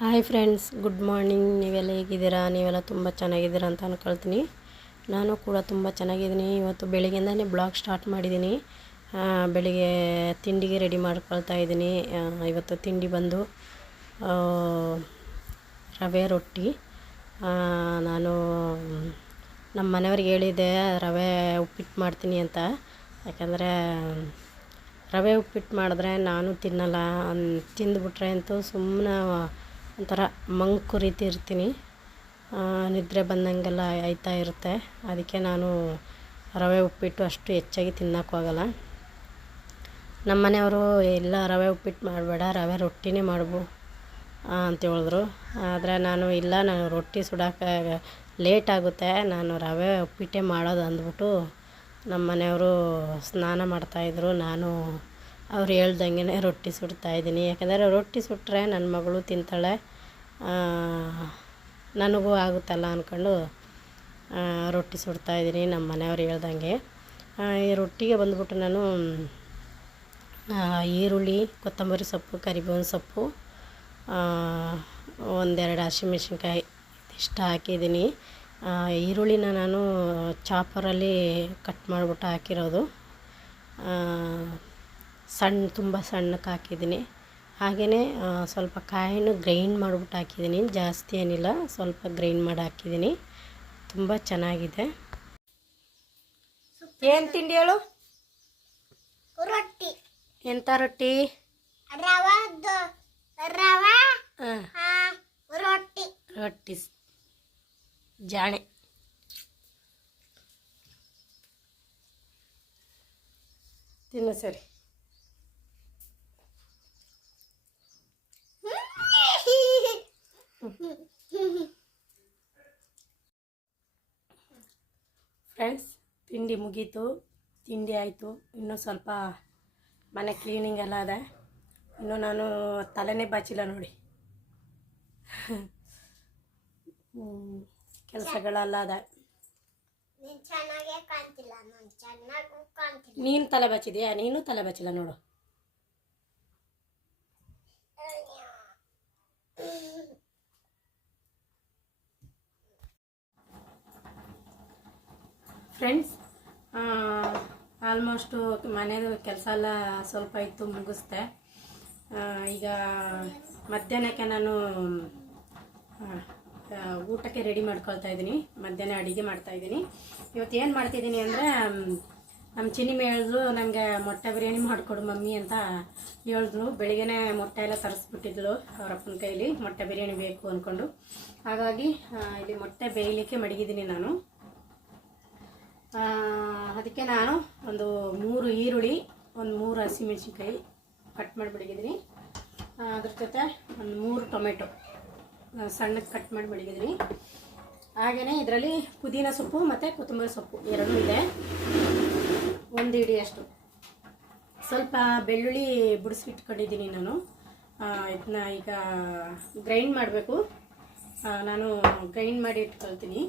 Hi friends, good morning. ನೀವೆಲ್ಲ ಹೇಗಿದ್ದೀರಾ? ನೀವೆಲ್ಲ ತುಂಬ ಚೆನ್ನಾಗಿದ್ದೀರಾ ಅಂತ ಅಂದ್ಕೊಳ್ತೀನಿ ನಾನು ಕೂಡ ತುಂಬ ಚೆನ್ನಾಗಿದ್ದೀನಿ. ಇವತ್ತು ಬೆಳಿಗ್ಗೆಯಿಂದನೇ ಬ್ಲಾಗ್ ಸ್ಟಾರ್ಟ್ ಮಾಡಿದ್ದೀನಿ. ಬೆಳಿಗ್ಗೆ ತಿಂಡಿಗೆ ರೆಡಿ ಮಾಡ್ಕೊಳ್ತಾ ಇದ್ದೀನಿ. ಇವತ್ತು ತಿಂಡಿ ಬಂದು ರವೆ ರೊಟ್ಟಿ. ನಾನು ನಮ್ಮ ಮನೆಯವ್ರಿಗೆ ಹೇಳಿದ್ದೆ, ರವೆ ಉಪ್ಪಿಟ್ಟು ಮಾಡ್ತೀನಿ ಅಂತ. ಯಾಕಂದರೆ, ರವೆ ಉಪ್ಪಿಟ್ಟು ಮಾಡಿದ್ರೆ ನಾನು ತಿನ್ನಲ್ಲ. ತಿಂದುಬಿಟ್ರೆ ಅಂತೂ ಸುಮ್ಮನೆ ಒಂಥರ ಮಂಕು ರೀತಿ ಇರ್ತೀನಿ. ನಿದ್ರೆ ಬಂದಂಗೆಲ್ಲ ಆಯ್ತಾ ಇರುತ್ತೆ. ಅದಕ್ಕೆ ನಾನು ರವೆ ಉಪ್ಪಿಟ್ಟು ಅಷ್ಟು ಹೆಚ್ಚಾಗಿ ತಿನ್ನೋಕ್ಕಾಗಲ್ಲ ನಮ್ಮ ಮನೆಯವರು, ಇಲ್ಲ, ರವೆ ಉಪ್ಪಿಟ್ಟು ಮಾಡಬೇಡ, ರವೆ ರೊಟ್ಟಿನೇ ಮಾಡ್ಬೋ ಅಂತ ಹೇಳಿದ್ರು. ಆದರೆ ನಾನು, ಇಲ್ಲ, ನಾನು ರೊಟ್ಟಿ ಸುಡೋಕೆ ಲೇಟ್ ಆಗುತ್ತೆ. ನಾನು ರವೆ ಉಪ್ಪಿಟ್ಟೇ ಮಾಡೋದು ಅಂದ್ಬಿಟ್ಟು ನಮ್ಮ ಮನೆಯವರು ಸ್ನಾನ ಮಾಡ್ತಾಯಿದ್ರು ನಾನು ಅವ್ರು ಹೇಳ್ದಂಗೆ ರೊಟ್ಟಿ ಸುಡ್ತಾಯಿದ್ದೀನಿ ಯಾಕೆಂದರೆ ರೊಟ್ಟಿ ಸುಟ್ಟರೆ ನನ್ನ ಮಗಳು ತಿಂತಾಳೆ. ನನಗೂ ಆಗುತ್ತಲ್ಲ ಅಂದ್ಕೊಂಡು ರೊಟ್ಟಿ ಸುಡ್ತಾ ಇದ್ದೀನಿ ನಮ್ಮ ಮನೆಯವ್ರು ಹೇಳ್ದಂಗೆ. ಈ ರೊಟ್ಟಿಗೆ ಬಂದ್ಬಿಟ್ಟು ನಾನು ಈರುಳ್ಳಿ, ಕೊತ್ತಂಬರಿ ಸೊಪ್ಪು, ಕರಿಬೇವಿನ ಸೊಪ್ಪು ಒಂದೆರಡು ಹಸಿಮೆಣ್ಸಿನ್ಕಾಯಿ ಇಷ್ಟು ಹಾಕಿದ್ದೀನಿ. ಈರುಳ್ಳಿನ ನಾನು ಚಾಪರಲ್ಲಿ ಕಟ್ ಮಾಡಿಬಿಟ್ಟು ಹಾಕಿರೋದು. ಸಣ್ಣ ತುಂಬ ಸಣ್ಣಕ್ಕೆ ಹಾಕಿದ್ದೀನಿ. ಹಾಗೆಯೇ ಸ್ವಲ್ಪ ಕಾಯಿನೂ ಗ್ರೈಂಡ್ ಮಾಡಿಬಿಟ್ಟು ಹಾಕಿದ್ದೀನಿ. ಜಾಸ್ತಿ ಏನಿಲ್ಲ ಸ್ವಲ್ಪ ಗ್ರೈಂಡ್ ಮಾಡಿ ಹಾಕಿದ್ದೀನಿ. ತುಂಬ ಚೆನ್ನಾಗಿದೆ. ಏನು ತಿಂಡಿ ಹೇಳು? ರೊಟ್ಟಿ. ಎಂಥ ರೊಟ್ಟಿ? ರೊಟ್ಟಿ. ರೊಟ್ಟಿ ಜಾಣೆ. ತಿನ್ನು ಸರಿ ಫ್ರೆಂಡ್ಸ್ ತಿಂಡಿ ಮುಗೀತು ತಿಂಡಿ ಆಯಿತು. ಇನ್ನೂ ಸ್ವಲ್ಪ ಮನೆ ಕ್ಲೀನಿಂಗ್ ಎಲ್ಲ ಅದ. ಇನ್ನೂ ನಾನು ತಲೆನೇ ಬಾಚಿಲ್ಲ ನೋಡಿ. ಕೆಲಸಗಳೆಲ್ಲ ಅದ. ನೀನ್ ತಲೆ ಬಚ್ಚಿದೀಯಾ ನೀನು ತಲೆ ಬಚ್ಚಿಲ್ಲ ನೋಡು. ಫ್ರೆಂಡ್ಸ್ ಆಲ್ಮೋಸ್ಟು ಮನೆಯದು ಕೆಲಸ ಎಲ್ಲ ಸ್ವಲ್ಪ ಇತ್ತು ಮುಗಿಸ್ದೆ. ಈಗ ಮಧ್ಯಾಹ್ನಕ್ಕೆ ನಾನು ಊಟಕ್ಕೆ ರೆಡಿ ಮಾಡ್ಕೊಳ್ತಾ ಇದ್ದೀನಿ. ಮಧ್ಯಾಹ್ನ ಅಡುಗೆ ಮಾಡ್ತಾ ಇದ್ದೀನಿ. ಇವತ್ತು ಏನು ಮಾಡ್ತಿದ್ದೀನಿ ಅಂದರೆ ನಮ್ಮ ಚಿನ್ನಿ ಹೇಳಿದ್ಲು ನನಗೆ ಮೊಟ್ಟೆ ಬಿರಿಯಾನಿ ಮಾಡಿಕೊಡು ಮಮ್ಮಿ ಅಂತ ಹೇಳಿದ್ರು. ಬೆಳಿಗ್ಗೆನೇ ಮೊಟ್ಟೆ ಎಲ್ಲ ತರಿಸ್ಬಿಟ್ಟಿದ್ಳು ಅವರಪ್ಪನ ಕೈಲಿ. ಮೊಟ್ಟೆ ಬಿರಿಯಾನಿ ಬೇಕು ಅಂದ್ಕೊಂಡು ಹಾಗಾಗಿ ಇಲ್ಲಿ ಮೊಟ್ಟೆ ಬೇಯಲಿಕ್ಕೆ ಮಡಗಿದ್ದೀನಿ ನಾನು. ಅದಕ್ಕೆ ನಾನು ಒಂದು ಮೂರು ಈರುಳ್ಳಿ, ಒಂದು ಮೂರು ಹಸಿಮೆಣ್ಸಿನ್ಕಾಯಿ ಕಟ್ ಮಾಡಿ ಮಡಗಿದ್ದೀನಿ ಅದ್ರ ಜೊತೆ ಒಂದು ಮೂರು ಟೊಮೆಟೊ ಸಣ್ಣಕ್ಕೆ ಕಟ್ ಮಾಡಿ ಮಡಗಿದ್ದೀನಿ ಹಾಗೆಯೇ ಇದರಲ್ಲಿ ಪುದೀನ ಸೊಪ್ಪು ಮತ್ತು ಕೊತ್ತಂಬರಿ ಸೊಪ್ಪು ಎರಡೂ ಇದೆ. ಒಂದು ಇಡಿಯಷ್ಟು ಸ್ವಲ್ಪ ಬೆಳ್ಳುಳ್ಳಿ ಬಿಡಿಸ್ಬಿಟ್ಕೊಂಡಿದ್ದೀನಿ ನಾನು. ಇದನ್ನ ಈಗ ಗ್ರೈಂಡ್ ಮಾಡಬೇಕು. ನಾನು ಗ್ರೈಂಡ್ ಮಾಡಿ ಇಟ್ಕೊಳ್ತೀನಿ.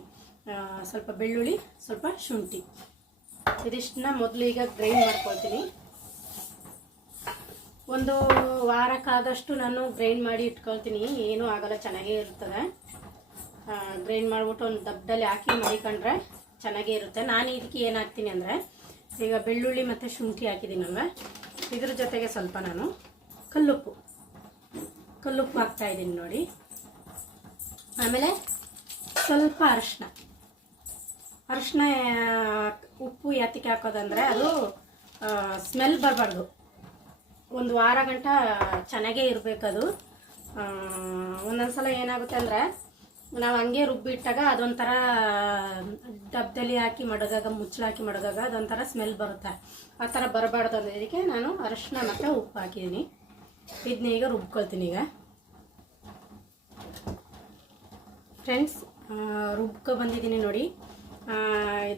ಸ್ವಲ್ಪ ಬೆಳ್ಳುಳ್ಳಿ, ಸ್ವಲ್ಪ ಶುಂಠಿ. ಇದಿಷ್ಟನ್ನ ಮೊದಲು ಈಗ ಗ್ರೈಂಡ್ ಮಾಡ್ಕೊಳ್ತೀನಿ. ಒಂದು ವಾರಕ್ಕಾದಷ್ಟು ನಾನು ಗ್ರೈಂಡ್ ಮಾಡಿ ಇಟ್ಕೊಳ್ತೀನಿ. ಏನೂ ಆಗಲ್ಲ, ಚೆನ್ನಾಗೇ ಇರ್ತದೆ. ಗ್ರೈಂಡ್ ಮಾಡಿಬಿಟ್ಟು ಒಂದು ದಬ್ಬದಲ್ಲಿ ಹಾಕಿ ಮಡಿಕೊಂಡ್ರೆ ಚೆನ್ನಾಗೇ ಇರುತ್ತೆ. ನಾನು ಇದಕ್ಕೆ ಏನು ಹಾಕ್ತೀನಿ ಅಂದರೆ, ಈಗ ಬೆಳ್ಳುಳ್ಳಿ ಮತ್ತು ಶುಂಠಿ ಹಾಕಿದ್ದೀನಲ್ವ? ಇದ್ರ ಜೊತೆಗೆ ಸ್ವಲ್ಪ ನಾನು ಕಲ್ಲುಪ್ಪು. ಕಲ್ಲುಪ್ಪು ಹಾಕ್ತಾಯಿದ್ದೀನಿ ನೋಡಿ. ಆಮೇಲೆ ಸ್ವಲ್ಪ ಅರಿಶಿನ ಅರಿಶಿನ ಉಪ್ಪು ಯಾತಿಕೆ ಹಾಕೋದಂದರೆ ಅದು ಸ್ಮೆಲ್ ಬರಬಾರ್ದು. ಒಂದು ವಾರ ಗಂಟ ಚೆನ್ನಾಗೇ ಇರಬೇಕದು. ಒಂದೊಂದ್ಸಲ ಏನಾಗುತ್ತೆ ಅಂದರೆ, ನಾವು ಹಂಗೆ ರುಬ್ಬಿಟ್ಟಾಗ ಅದೊಂಥರ ಡಬ್ದಲ್ಲಿ ಹಾಕಿ ಮಡಗಾಗ ಮುಚ್ಚಳ ಹಾಕಿ ಮಡಗಾಗ ಅದೊಂಥರ ಸ್ಮೆಲ್ ಬರುತ್ತೆ. ಆ ಥರ ಬರಬಾರ್ದು ಅನ್ನೋದಕ್ಕೆ ನಾನು ಅರಿಶಿನ ಮತ್ತು ಉಪ್ಪು ಹಾಕಿದ್ದೀನಿ. ಇದನ್ನ ಈಗ ರುಬ್ಕೊಳ್ತೀನಿ ಈಗ. ಫ್ರೆಂಡ್ಸ್ ರುಬ್ಕೊ ಬಂದಿದ್ದೀನಿ ನೋಡಿ.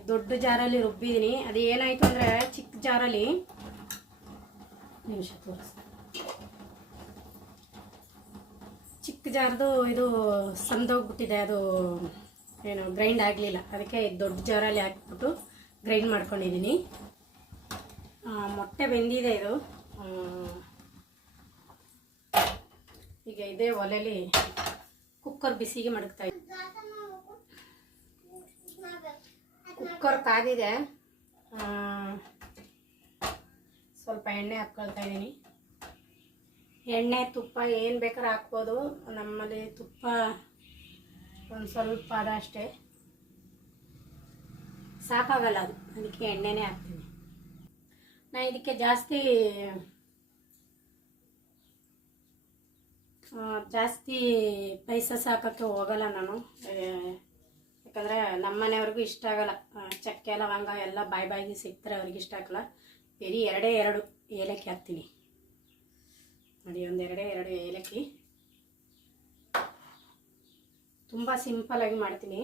ದೊಡ್ಡ ಜಾರಲ್ಲಿ ರುಬ್ಬಿದ್ದೀನಿ. ಅದು ಏನಾಯಿತು ಅಂದರೆ ಚಿಕ್ಕ ಜಾರಲ್ಲಿ ನಿಮಿಷ ತೋರಿಸ್ತೀನಿ. ಚಿಕ್ಕ ಜಾರದು ಇದು ಸಂದೋಗ್ಬಿಟ್ಟಿದೆ. ಅದು ಏನು ಗ್ರೈಂಡ್ ಆಗಲಿಲ್ಲ. ಅದಕ್ಕೆ ದೊಡ್ಡ ಜಾರಲ್ಲಿ ಹಾಕ್ಬಿಟ್ಟು ಗ್ರೈಂಡ್ ಮಾಡ್ಕೊಂಡಿದ್ದೀನಿ. ಮೊಟ್ಟೆ ಬೆಂದಿದೆ ಇದು. ಈಗ ಇದೇ ಒಲೆಯಲ್ಲಿ ಕುಕ್ಕರ್ ಬಿಸಿಗೆ ಮಡಗ್ತಾ ಇದ್ದೀನಿ ಕುಕ್ಕರ್ ಕಾದಿದೆ ಆ, ಸ್ವಲ್ಪ ಎಣ್ಣೆ ಹಾಕ್ಕೊಳ್ತಾ ಇದ್ದೀನಿ. ಎಣ್ಣೆ ತುಪ್ಪ ಏನು ಬೇಕಾದ್ರೆ ಹಾಕ್ಬೋದು. ನಮ್ಮಲ್ಲಿ ತುಪ್ಪ ಒಂದು ಸ್ವಲ್ಪ ಅದ ಅಷ್ಟೇ. ಸಾಕಾಗಲ್ಲ ಅದು. ಅದಕ್ಕೆ ಎಣ್ಣೆನೇ ಹಾಕ್ತೀನಿ. ನಾ ಇದಕ್ಕೆ ಜಾಸ್ತಿ ಜಾಸ್ತಿ ಪೈಸಸ್ ಹಾಕೋಕ್ಕೆ ಹೋಗಲ್ಲ ನಾನು. ಯಾಕಂದರೆ ನಮ್ಮ ಮನೆಯವ್ರಿಗೂ ಇಷ್ಟ ಆಗಲ್ಲ. ಚಕ್ಕೆ, ಲವಂಗ ಎಲ್ಲ ಬಾಯಿ ಬಾಯಿಗೆ ಸಿಗ್ತಾರೆ ಅವ್ರಿಗೆ ಇಷ್ಟ ಆಗಲ್ಲ. ಬರೀ ಎರಡೇ ಎರಡು ಏಲಕ್ಕಿ ಹಾಕ್ತೀನಿ. ನೋಡಿ, ಒಂದು ಎರಡೇ ಎರಡು ಏಲಕ್ಕಿ. ತುಂಬ ಸಿಂಪಲಾಗಿ ಮಾಡ್ತೀನಿ.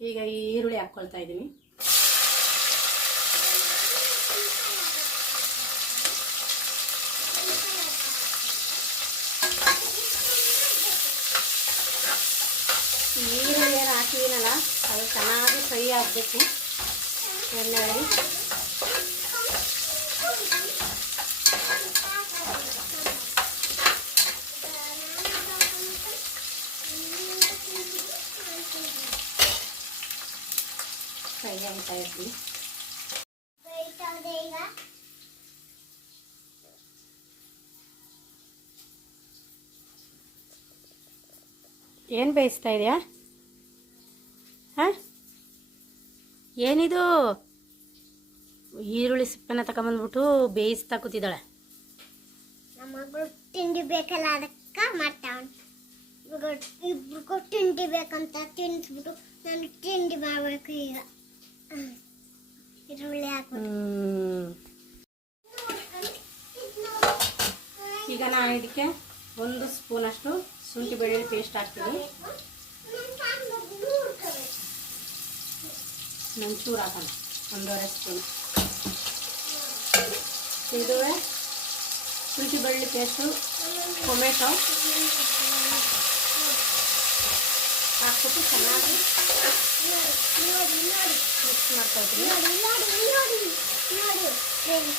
ಈಗ ಈರುಳ್ಳಿ ಹಾಕ್ಕೊಳ್ತಾ ಇದ್ದೀನಿ. ಈರುಳ್ಳಿ ಏನು ಹಾಕಿದ್ದೀನಲ್ಲ, ಅದು ಚೆನ್ನಾಗಿ ಫ್ರೈ ಆಗಬೇಕು. ಎಣ್ಣೆಯಲ್ಲಿ ಫ್ರೈ ಆಗ್ತಾ ಇರ್ತೀನಿ ಈಗ ಏನು ಬೇಯಿಸ್ತಾ ಇದೆಯಾ ಹಾಂ ಏನಿದು? ಈರುಳ್ಳಿ ಸಿಪ್ಪೆನ ತಗೊಂಬಂದ್ಬಿಟ್ಟು ಬೇಯಿಸ್ತಾ ಕೂತಿದ್ದಾಳೆ. ನಮ್ಮ ಮಗಳು ತಿಂಡಿ ಬೇಕಲ್ಲ ಅದಕ್ಕೆ ಮಾಡ್ತಾವ ಇಬ್ರಿಗೂ ತಿಂಡಿ ಬೇಕಂತ ತಿನ್ಸ್ಬಿಟ್ಟು ನಾನು ತಿಂಡಿ ಮಾಡಬೇಕು ಈಗ. ಈರುಳ್ಳಿ ಹಾಕ್ಬಿಟ್ಟು. ಈಗ ನಾನು ಇದಕ್ಕೆ ಒಂದು ಸ್ಪೂನಷ್ಟು ಶುಂಠಿ ಬೆಳ್ಳುಳ್ಳಿ ಪೇಸ್ಟ್ ಹಾಕ್ತೀನಿ. ಮಂಚೂರು ಹಾಕೋಣ ಒಂದೂವರೆ ಸ್ಪೂನ್ ಇದು ಶುಂಠಿ ಬೆಳ್ಳುಳ್ಳಿ ಪೇಸ್ಟು ಟೊಮೆಟೊ ಹಾಕ್ಬಿಟ್ಟು ಚೆನ್ನಾಗಿ ಮಿಕ್ಸ್ ಮಾಡ್ತಾ ಇದ್ದೀನಿ ನೋಡಿ ನೋಡಿ ನೋಡಿ ನೋಡಿ ನೋಡಿ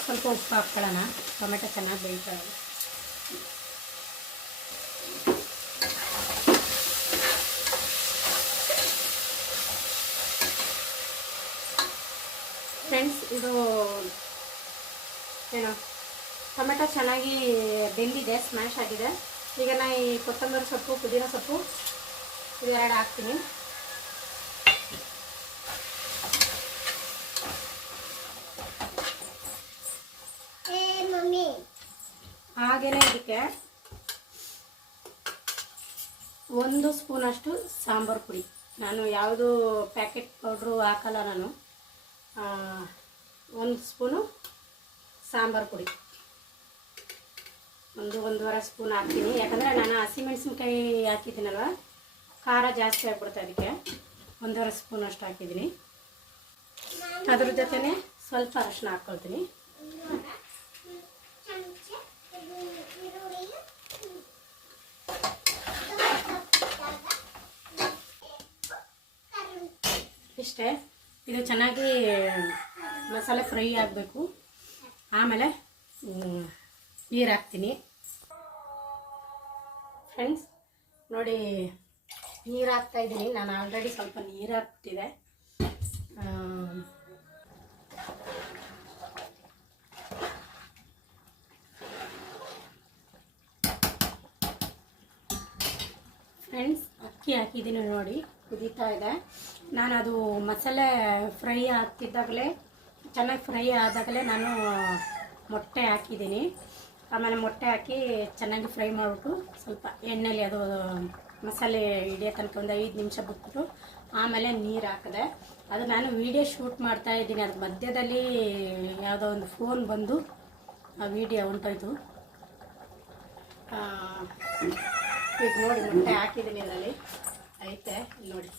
ಸ್ವಲ್ಪ ಉಪ್ಪು ಹಾಕ್ಕೊಳ್ಳೋಣ ಟೊಮೆಟೊ ಚೆನ್ನಾಗಿ ಬೇಯ್ತಾವೆ ಫ್ರೆಂಡ್ಸ್ ಇದು ಏನು ಟೊಮೆಟೊ ಚೆನ್ನಾಗಿ ಬೆಂದಿದೆ ಸ್ಮ್ಯಾಶ್ ಆಗಿದೆ. ಈಗ ನಾ ಈ ಕೊತ್ತಂಬರಿ ಸೊಪ್ಪು ಪುದೀನ ಸೊಪ್ಪು ಇವೆರಡು ಹಾಕ್ತೀನಿ. ಏ ಮಮ್ಮಿ. ಹಾಗೆಯೇ ಇದಕ್ಕೆ ಒಂದು ಸ್ಪೂನಷ್ಟು ಸಾಂಬಾರು ಪುಡಿ. ನಾನು ಯಾವುದು ಪ್ಯಾಕೆಟ್ ಪೌಡ್ರು ಹಾಕಲ್ಲ ನಾನು. ಒಂದು ಸ್ಪೂನು ಸಾಂಬಾರು ಪುಡಿ. ಒಂದು ಒಂದೂವರೆ ಸ್ಪೂನ್ ಹಾಕ್ತೀನಿ. ಯಾಕಂದರೆ ನಾನು ಹಸಿಮೆಣ್ಸಿನ್ಕಾಯಿ ಹಾಕಿದ್ದೀನಲ್ವ, ಖಾರ ಜಾಸ್ತಿ ಆಗ್ಬಿಡುತ್ತೆ ಅದಕ್ಕೆ ಒಂದೂವರೆ ಸ್ಪೂನ್ ಅಷ್ಟು ಹಾಕಿದ್ದೀನಿ. ಅದ್ರ ಜೊತೆನೆ ಸ್ವಲ್ಪ ಅರಶಿನ ಹಾಕ್ಕೊಳ್ತೀನಿ. ಇಷ್ಟೇ. ಇದು ಚೆನ್ನಾಗಿ ಮಸಾಲೆ ಫ್ರೈ ಆಗಬೇಕು. ಆಮೇಲೆ ನೀರು ಹಾಕ್ತೀನಿ. ಫ್ರೆಂಡ್ಸ್ ನೋಡಿ, ನೀರು ಹಾಕ್ತಾ ಇದ್ದೀನಿ. ನಾನು ಆಲ್ರೆಡಿ ಸ್ವಲ್ಪ ನೀರು ಹಾಕ್ತಿದೆ ಫ್ರೆಂಡ್ಸ್ ಅಕ್ಕಿ ಹಾಕಿದ್ದೀನಿ ನೋಡಿ. ಕುದೀತಾ ಇದೆ. ನಾನು ಅದು ಮಸಾಲೆ ಫ್ರೈ ಆಗ್ತಿದ್ದಾಗಲೇ ಚೆನ್ನಾಗಿ ಫ್ರೈ ಆದಾಗಲೇ ನಾನು ಮೊಟ್ಟೆ ಹಾಕಿದ್ದೀನಿ. ಆಮೇಲೆ ಮೊಟ್ಟೆ ಹಾಕಿ ಚೆನ್ನಾಗಿ ಫ್ರೈ ಮಾಡಿಬಿಟ್ಟು ಸ್ವಲ್ಪ ಎಣ್ಣೆಲಿ ಅದು ಮಸಾಲೆ ಹಿಡಿಯೋ ತನಕ ಒಂದು ಐದು ನಿಮಿಷ ಬಿಟ್ಬಿಟ್ಟು ಆಮೇಲೆ ನೀರು ಹಾಕಿದೆ, ಅದು ನಾನು ವಿಡಿಯೋ ಶೂಟ್ ಮಾಡ್ತಾ ಇದ್ದೀನಿ. ಅದ್ರ ಮಧ್ಯದಲ್ಲಿ ಯಾವುದೋ ಒಂದು ಫೋನ್ ಬಂದು ಆ ವಿಡಿಯೋ ಹೊಂಟೋಯ್ತು ಈಗ ನೋಡಿ ಮೊಟ್ಟೆ ಹಾಕಿದ್ದೀನಿ ಅದರಲ್ಲಿ. ಐತೆ, ನೋಡಿ.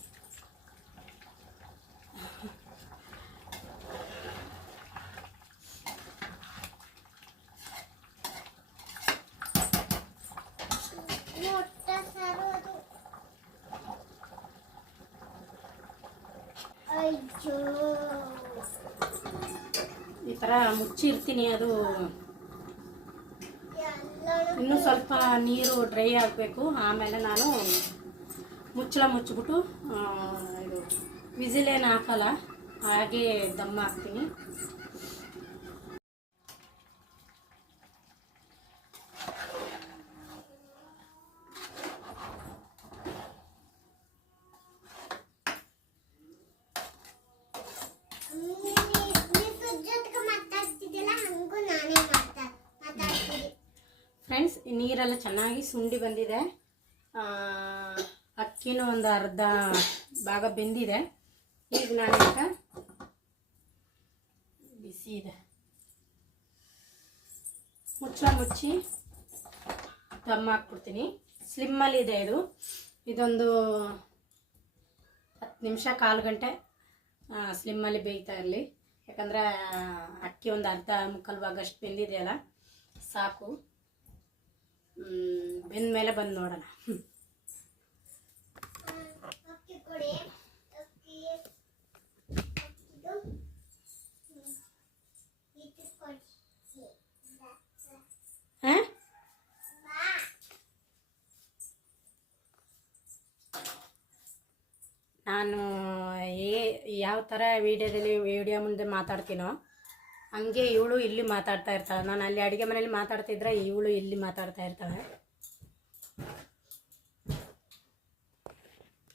ಈ ಥರ ಮುಚ್ಚಿರ್ತೀನಿ ಅದು. ಇನ್ನೂ ಸ್ವಲ್ಪ ನೀರು ಡ್ರೈ ಆಗಬೇಕು. ಆಮೇಲೆ ನಾನು ಮುಚ್ಚಳ ಮುಚ್ಚಿಬಿಟ್ಟು ಇದು, ವಿಸಿಲೇನು ಹಾಕಲ್ಲ. ಹಾಗೆ ದಮ್ ಹಾಕ್ತೀನಿ. ನೀರೆಲ್ಲ ಚೆನ್ನಾಗಿ ಸುಂಡಿ ಬಂದಿದೆ. ಅಕ್ಕಿನೂ ಒಂದು ಅರ್ಧ ಭಾಗ ಬೆಂದಿದೆ. ಈಗ ನಾನೀಗ ಬಿಸಿ ಇದೆ. ಮುಚ್ಚ ಮುಚ್ಚಿ ದಮ್ ಹಾಕ್ಬಿಡ್ತೀನಿ. ಸ್ಲಿಮ್ಮಲ್ಲಿ ಇದೆ ಇದು. ಇದೊಂದು ಹತ್ತು ನಿಮಿಷ ಕಾಲು ಗಂಟೆ ಸ್ಲಿಮ್ಮಲ್ಲಿ ಬೇಯ್ತಾ ಇರಲಿ. ಯಾಕಂದರೆ ಅಕ್ಕಿ ಒಂದು ಅರ್ಧ ಮುಕ್ಕಾಲು ಭಾಗ ಅಷ್ಟು ಬೆಂದಿದೆಯಲ್ಲ, ಸಾಕು. ಬೆಂದ ಮೇಲೆ ಬಂದು ನೋಡೋಣ? ನಾನು ಏ ಯಾವ ಥರ ವೀಡಿಯೋದಲ್ಲಿ ವಿಡಿಯೋ ಮುಂದೆ ಮಾತಾಡ್ತೀನೋ ಹಂಗೆ ಇವಳು ಇಲ್ಲಿ ಮಾತಾಡ್ತಾ ಇರ್ತಾಳೆ. ನಾನು ಅಲ್ಲಿ ಅಡುಗೆ ಮನೇಲಿ ಮಾತಾಡ್ತಿದ್ರೆ ಇವಳು ಇಲ್ಲಿ ಮಾತಾಡ್ತಾ ಇರ್ತಾಳೆ.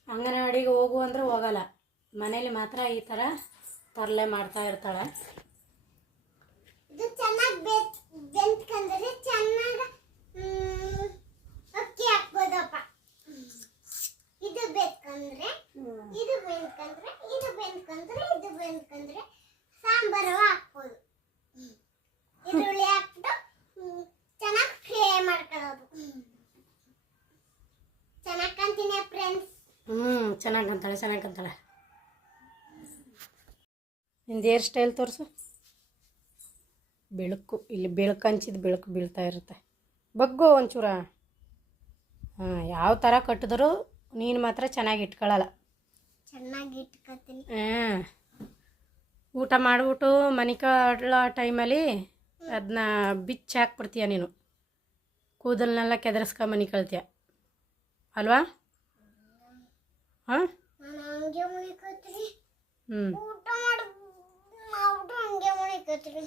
ಅಂಗನವಾಡಿಗೆ ಹೋಗು ಅಂದರೆ ಹೋಗಲ್ಲ. ಮನೇಲಿ ಮಾತ್ರ ಈ ಥರ ತರಲೆ ಮಾಡ್ತಾ ಇರ್ತಾಳೆ. ಚೆನ್ನಾಗಿ ಬೆಂತ್ ಬೆಂತ್ಕಂದ್ರೆ ಚೆನ್ನಾಗಿ ಅಕ್ಕಿ ಹಾಕ್ಬೋದಪ್ಪ ಇದು ಬೇಕಂದ್ರೆ ಇದು ಬೆಂದ್ಕಂದ್ರೆ ಇದು ಬೆಂದ್ಕಂದ್ರೆ ಇದು ಬೆಂದ್ಕಂದ್ರೆ ಸಾಂಬಾರು ಹಾಕ್ಬೋದು ಈರುಳ್ಳಿ ಹಾಕ್ಬಿಟ್ಟು ಚೆನ್ನಾಗಿ ಫ್ರೈ ಮಾಡ್ಕೊಳ್ಳೋದು ಚೆನ್ನಾಗಿ ಕಾಣ್ತೀನಿ ಫ್ರೆಂಡ್ಸ್ ಹ್ಞೂ ಚೆನ್ನಾಗಿ ಅಂತಾಳೆ ನಿಂದು ಹೇರ್ ಸ್ಟೈಲ್ ತೋರಿಸು. ಬೆಳಕು ಇಲ್ಲಿ ಬೆಳಕು ಹಂಚಿದ ಬೆಳಕು ಬೀಳ್ತಾ ಇರುತ್ತೆ. ಬಗ್ಗು ಒಂಚೂರ ಹಾಂ ಯಾವ ಥರ ಕಟ್ಟಿದ್ರು ನೀನು ಮಾತ್ರ ಚೆನ್ನಾಗಿ ಇಟ್ಕೊಳ್ಳಲ್ಲ ಚೆನ್ನಾಗಿ ಇಟ್ಕೊತೀನಿ. ಹಾಂ ಊಟ ಮಾಡಿಬಿಟ್ಟು ಮನೆ ಕಡ್ಲ ಟೈಮಲ್ಲಿ ಅದನ್ನ ಬಿಚ್ಚಿ ಹಾಕ್ಬಿಡ್ತೀಯ ನೀನು. ಕೂದಲನ್ನೆಲ್ಲ ಕೆದರಿಸ್ಕೊ ಮನೆ ಕಳ್ತೀಯ. ಅಲ್ವಾ? ಹಾಂ? ಹಂಗೆ ಮುಳಿಕತ್ರಿ ಊಟ ಮಾಡಿ ಮಾಡ್ಬಿಟ್ಟು ಹಂಗೆ ಮುಳಿಕತ್ರಿ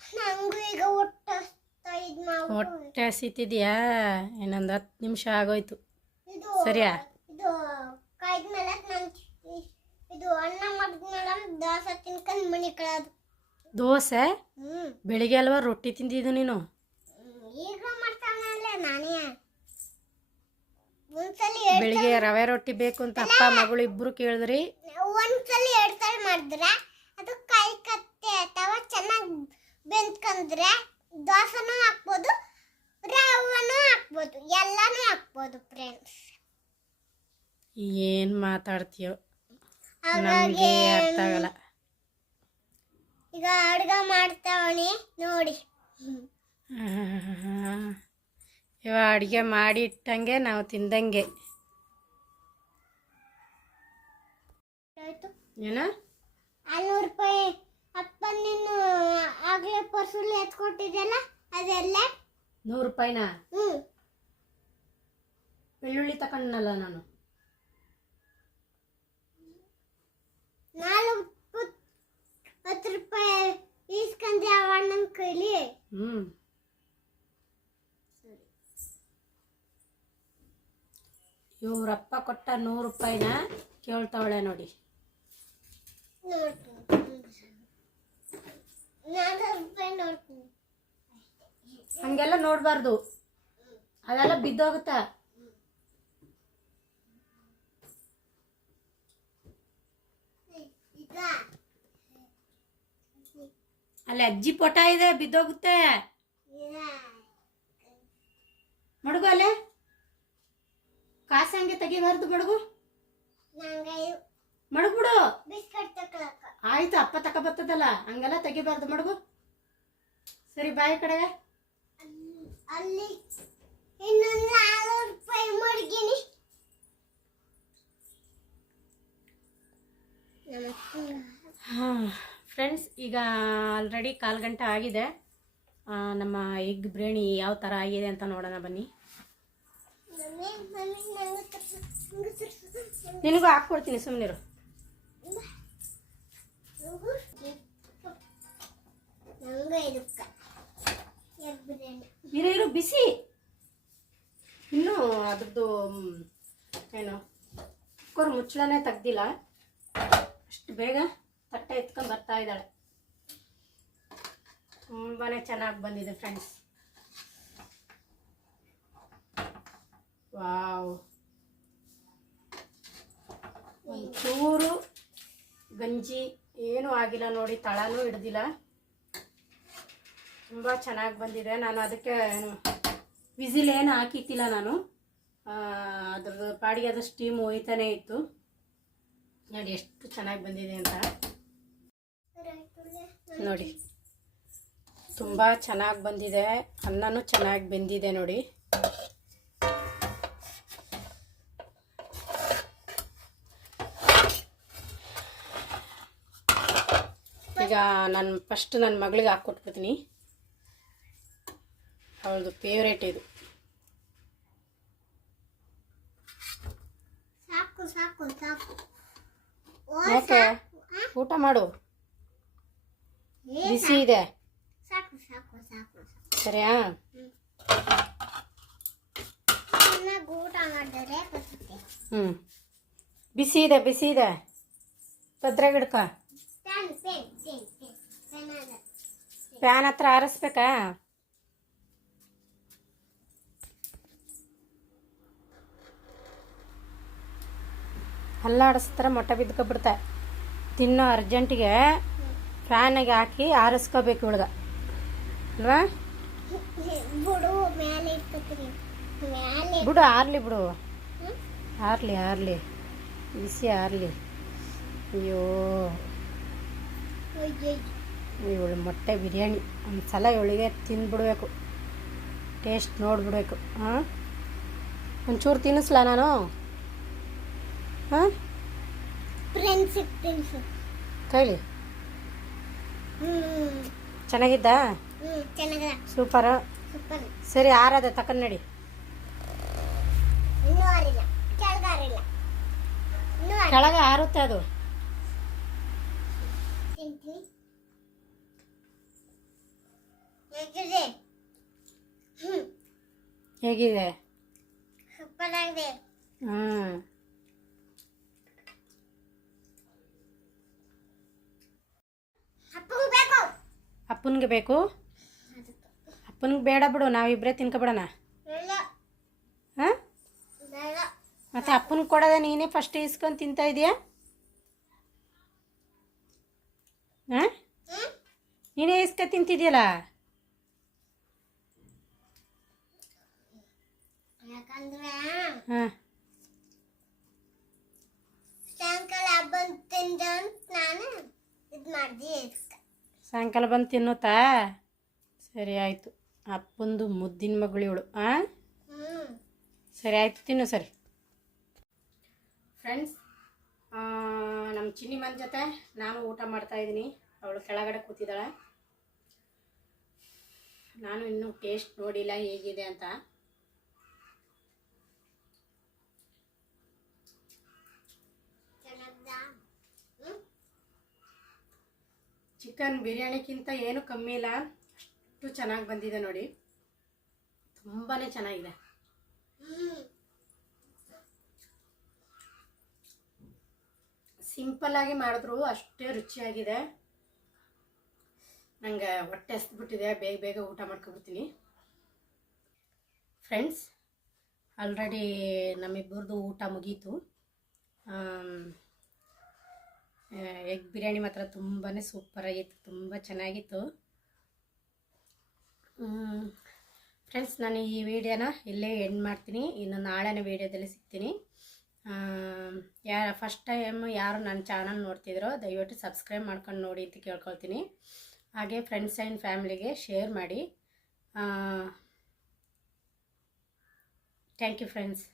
ನಂಗೂ ಈಗ ಹೊಟ್ಟೆ ಹಸ್ತಾ ಇದ್ ಮಾಡ್ಬಿಟ್ಟು. ಹೊಟ್ಟೆ ಹಸಿತಿದ್ಯಾ? ಇನ್ನೊಂದು ಹತ್ತು ನಿಮಿಷ ಆಗೋಯ್ತು. ಇದು ಸರಿಯಾ? ಇದು ಕಾಯ್ದ್ಮೇಲೆ ನನ್ ಇದು ಅನ್ನ ಮಾಡಿದ್ಮೇಲೆ ದೋಸೆ ತಿನ್ಕೊಂಡು ಮನೆ ಕಳೋದು ದೋಸೆ ಬೆಳಿಗ್ಗೆ ಅಲ್ವಾ ರೊಟ್ಟಿ ತಿಂದಿದ್ದು ನೀನು ಈಗ ಮಾಡ್ತಾನಲ್ಲ ನಾನೇ ಒಂದ್ಸಲಿ ಎರಡ್ ಬೆಳಿಗ್ಗೆ ರವೆ ರೊಟ್ಟಿ ಬೇಕು ಅಂತ ಅಪ್ಪ ಮಗಳು ಇಬ್ಬರು ಕೇಳಿದ್ರಿ? ಒಂದ್ಸಲ ಎರಡ್ ಸಲ ಮಾಡಿದ್ರೆ ಅದು ಕೈ ಕತ್ತೆ ಅಥವಾ ಚೆನ್ನಾಗಿ ಬೆಂದ್ಕಂದ್ರೆ ದೋಸೆನೂ ಹಾಕ್ಬೋದು ರವನು ಹಾಕ್ಬೋದು ಎಲ್ಲಾನು ಹಾಕ್ಬೋದು ಫ್ರೆಂಡ್ಸ್ ಏನು ಮಾತಾಡ್ತೀಯೋ? ನಮಗೆ ಅರ್ಥ ಆಗಲ್ಲ. ಈಗ ಅಡುಗೆ ಮಾಡ್ತಾವಣಿ ನೋಡಿ. ಇವ ಅಡುಗೆ ಮಾಡಿ ಇಟ್ಟಂಗೆ ನಾವು ತಿಂದಂಗೆ. ಏನ? ಐನೂರು ರೂಪಾಯಿ ಅಪ್ಪ ನೀನು ಆಗಲೇ ಪರ್ಸಲ್ಲಿ ಎತ್ಕೊಟ್ಟಿದ್ದಲ್ಲ ಅದೆಲ್ಲ? ನೂರು ರೂಪಾಯಿನಾ? ಹ್ಞೂ ಬೆಳ್ಳುಳ್ಳಿ ತಗೊಂಡನಲ್ಲ ನಾನು. ನಾಲ್ಕು ಹತ್ತು ರೂಪಾಯಿ ಈಸ್ಕೊಂಡೆ ಅವ ಅಣ್ಣನ ಕೈಲಿ. ಹ್ಞೂ ಇವ್ರಪ್ಪ ಕೊಟ್ಟ ನೂರು ರೂಪಾಯಿನ ಕೇಳ್ತಾವಳೆ ನೋಡಿ. ಹಂಗೆಲ್ಲ ನೋಡಬಾರ್ದು. ಅದೆಲ್ಲ ಬಿದ್ದೋಗುತ್ತ? ಅಲ್ಲಿ ಅಜ್ಜಿ ಪೊಟ ಇದೆ, ಬಿದ್ದೋಗುತ್ತೆ. ಮಡಗು ಅಲ್ಲೇ? ಕಾಸು ಹಂಗೆ ತೆಗಿಬಾರ್ದು ಮಡಗು? ನಂಗೆ ಮಡಗ್ಬಿಡು. ಆಯ್ತು ಅಪ್ಪ ತಕ ಬರ್ತದಲ್ಲ ಹಂಗೆಲ್ಲ ತೆಗಿಬಾರ್ದು ಮಡಗು. ಸರಿ ಬಾಯಿ ಕಡೆ ಅಲ್ಲಿ ಇನ್ನೊಂದು ಆರು ರೂಪಾಯಿ ಮಡಗಿನಿ. ಫ್ರೆಂಡ್ಸ್ ಈಗ ಆಲ್ರೆಡಿ ಕಾಲು ಗಂಟೆ ಆಗಿದೆ ನಮ್ಮ ಎಗ್ ಬಿರಿಯಾನಿ ಯಾವ ಥರ ಆಗಿದೆ ಅಂತ ನೋಡೋಣ ಬನ್ನಿ ಮಮ್ಮಿ ಮಮ್ಮಿ ನಂಗೆ ತರ್ಸು ನಂಗೆ ತರ್ಸು ನಿನಗೂ ಹಾಕ್ಕೊಡ್ತೀನಿ ಸುಮ್ಮನಿರು ಇರು. ಇರು ಬಿಸಿ. ಇನ್ನೂ ಅದ್ರದ್ದು ಏನು, ಕುಕ್ಕರ್ ಮುಚ್ಚಳನೇ ತೆಗ್ದಿಲ್ಲ. ಅಷ್ಟು ಬೇಗ ತಟ್ಟೆ ಎತ್ಕೊಂಡು ಬರ್ತಾ ಇದ್ದಾಳೆ. ತುಂಬಾ ಚೆನ್ನಾಗಿ ಬಂದಿದೆ ಫ್ರೆಂಡ್ಸ್ ವಾವ್. ಒಂಚೂರು ಗಂಜಿ ಏನೂ ಆಗಿಲ್ಲ ನೋಡಿ, ತಳನೂ ಹಿಡ್ದಿಲ್ಲ. ತುಂಬ ಚೆನ್ನಾಗಿ ಬಂದಿದೆ. ನಾನು ಅದಕ್ಕೆ ವಿಸಿಲ್ ಏನು ಹಾಕಿತ್ತಿಲ್ಲ ನಾನು. ಅದ್ರದ್ದು ಪಾಡಿಗೆ ಅದು ಸ್ಟೀಮ್ ಹೋಯ್ತಾನೆ ಇತ್ತು. ನೋಡಿ ಎಷ್ಟು ಚೆನ್ನಾಗಿ ಬಂದಿದೆ ಅಂತ. ನೋಡಿ, ತುಂಬ ಚೆನ್ನಾಗಿ ಬಂದಿದೆ. ಅನ್ನನೂ ಚೆನ್ನಾಗಿ ಬೆಂದಿದೆ ನೋಡಿ. ಈಗ ನಾನು ಫಸ್ಟ್ ನನ್ನ ಮಗಳಿಗೆ ಹಾಕ್ಕೊಟ್ಬಿಡ್ತೀನಿ. ಅವಳದು ಫೇವ್ರೇಟ್ ಇದು. ಸಾಕು ಸಾಕು ಸಾಕು. ಓ ಯಾಕೆ? ಊಟ ಮಾಡು. ಬಿಸಿ ಇದೆ. ಸರಿಯಾ? ಹ್ಞೂ ಬಿಸಿ ಇದೆ ಬಿಸಿ ಇದೆ. ಗಿಡ್ಕ ಫ್ಯಾನ್ ಹತ್ರ ಆರಿಸ್ಬೇಕಾ? ಹಲ್ಲಾಡಿಸ್ತಾರೆ ಮೊಟ್ಟೆ ಬಿದ್ಕೊಬಿಡ್ತಾ ತಿನ್ನೋ ಅರ್ಜೆಂಟಿಗೆ ಫ್ಯಾನಿಗೆ ಹಾಕಿ ಆರಿಸ್ಕೋಬೇಕು ಇವಳ್ಗ. ಅಲ್ವಾ? ಬಿಡು ಆರ್ಲಿ ಬಿಡು. ಆರ್ಲಿ ಆರ್ಲಿ. ಬಿಸಿ ಆರ್ಲಿ. ಅಯ್ಯೋ. ಇವಳು ಮೊಟ್ಟೆ ಬಿರಿಯಾನಿ. ಒಂದು ಸಲ ಇವಳಿಗೆ ತಿಂದ್ಬಿಡ್ಬೇಕು ಟೇಸ್ಟ್ ನೋಡ್ಬಿಡ್ಬೇಕು. ಹಾಂ? ಒಂಚೂರು ತಿನ್ನಿಸ್ಲ ನಾನು? ಹಾಂ? ಕೈಲಿ? ಚೆನ್ನಾಗಿದ್ದ? ಸೂಪರ್ ಸರಿ ಆರಾದ ತಕೊಂಡ್ ನಡಿ. ಕೆಳಗೆ ಆರುತ್ತೆ ಅದು ತಿಂತೀನಿ ಹೇಗಿದೆ ಹ್ಮ್ ಹೇಗಿದೆ? ಸೂಪರ್ ಆಗಿದೆ ಹ್ಞೂ ಅಪ್ಪಂಗೆ ಬೇಕು. ಅಪ್ಪನಿಗೆ ಬೇಕು? ಅಪ್ಪನಿಗೆ ಬೇಡ ಬಿಡು ನಾವಿಬ್ಬರೇ ತಿನ್ಕೊಬಿಡೋಣ. ಹಾಂ? ಮತ್ತೆ ಅಪ್ಪನಿಗೆ ಕೊಡೋದೆ ನೀನೇ ಫಸ್ಟ್ ಇಸ್ಕೊಂಡು ತಿಂತಾ ಇದೀಯಾ? ಹಾಂ? ಹ್ಮ್? ನೀನೇ ಇಸ್ಕೊ ತಿಂತಿದ್ಯಲ್ಲ? ಹಾಂ. ಸಾಯಂಕಾಲ ಬಂದು ತಿಂದ ಅಂತ ನಾನು ಇದು ಮಾಡ್ದೆ ಸಾಯಂಕಾಲ ಬಂದು ತಿನ್ನುತ್ತಾ? ಸರಿ ಆಯಿತು. ಅಪ್ಪಂದು ಮುದ್ದಿನ ಮಗಳು ಇವಳು. ಹಾಂ ಸರಿ ಆಯಿತು ತಿನ್ನು ಸರಿ. ಫ್ರೆಂಡ್ಸ್ ನಮ್ಮ ಚಿನ್ನಿ ಮನ ಜೊತೆ ನಾನು ಊಟ ಮಾಡ್ತಾ ಇದ್ದೀನಿ. ಅವಳು ಕೆಳಗಡೆ ಕೂತಿದ್ದಾಳೆ. ನಾನು ಇನ್ನೂ ಟೇಸ್ಟ್ ನೋಡಿಲ್ಲ ಹೇಗಿದೆ ಅಂತ ಚೆನ್ನಾಗ್ದ ಹ್ಮ್ ಚಿಕನ್ ಬಿರಿಯಾನಿಗಿಂತ ಏನು ಕಮ್ಮಿ ಇಲ್ಲ. ಅಷ್ಟು ಚೆನ್ನಾಗಿ ಬಂದಿದೆ ನೋಡಿ. ತುಂಬಾ ಚೆನ್ನಾಗಿದೆ. ಸಿಂಪಲ್ಲಾಗಿ ಮಾಡಿದ್ರು, ಅಷ್ಟೇ ರುಚಿಯಾಗಿದೆ. ನನಗೆ ಹೊಟ್ಟೆ ಹಸ್ಬಿಟ್ಟಿದೆ ಬೇಗ ಬೇಗ ಊಟ ಮಾಡ್ಕೊಬಿಡ್ತೀನಿ. ಫ್ರೆಂಡ್ಸ್ ಆಲ್ರೆಡಿ ನಮ್ಮಿಬ್ಬರದು ಊಟ ಮುಗೀತು. ಎಗ್ ಬಿರಿಯಾನಿ ಮಾತ್ರ ತುಂಬಾ ಸೂಪರಾಗಿತ್ತು ತುಂಬ ಚೆನ್ನಾಗಿತ್ತು. ಫ್ರೆಂಡ್ಸ್ ನಾನು ಈ ವಿಡಿಯೋನ ಇಲ್ಲೇ ಎಂಡ್ ಮಾಡ್ತೀನಿ. ಇನ್ನು ನಾಳೆನೇ ವಿಡಿಯೋದಲ್ಲಿ ಸಿಗ್ತೀನಿ. ಯಾ ಫಸ್ಟ್ ಟೈಮ್ ಯಾರು ನನ್ನ ಚಾನಲ್ ನೋಡ್ತಿದ್ರೋ, ದಯವಿಟ್ಟು ಸಬ್ಸ್ಕ್ರೈಬ್ ಮಾಡ್ಕೊಂಡು ನೋಡಿ ಅಂತ ಕೇಳ್ಕೊಳ್ತೀನಿ. ಹಾಗೆ ಫ್ರೆಂಡ್ಸ್ ಆ್ಯಂಡ್ ಫ್ಯಾಮಿಲಿಗೆ ಶೇರ್ ಮಾಡಿ. Thank you friends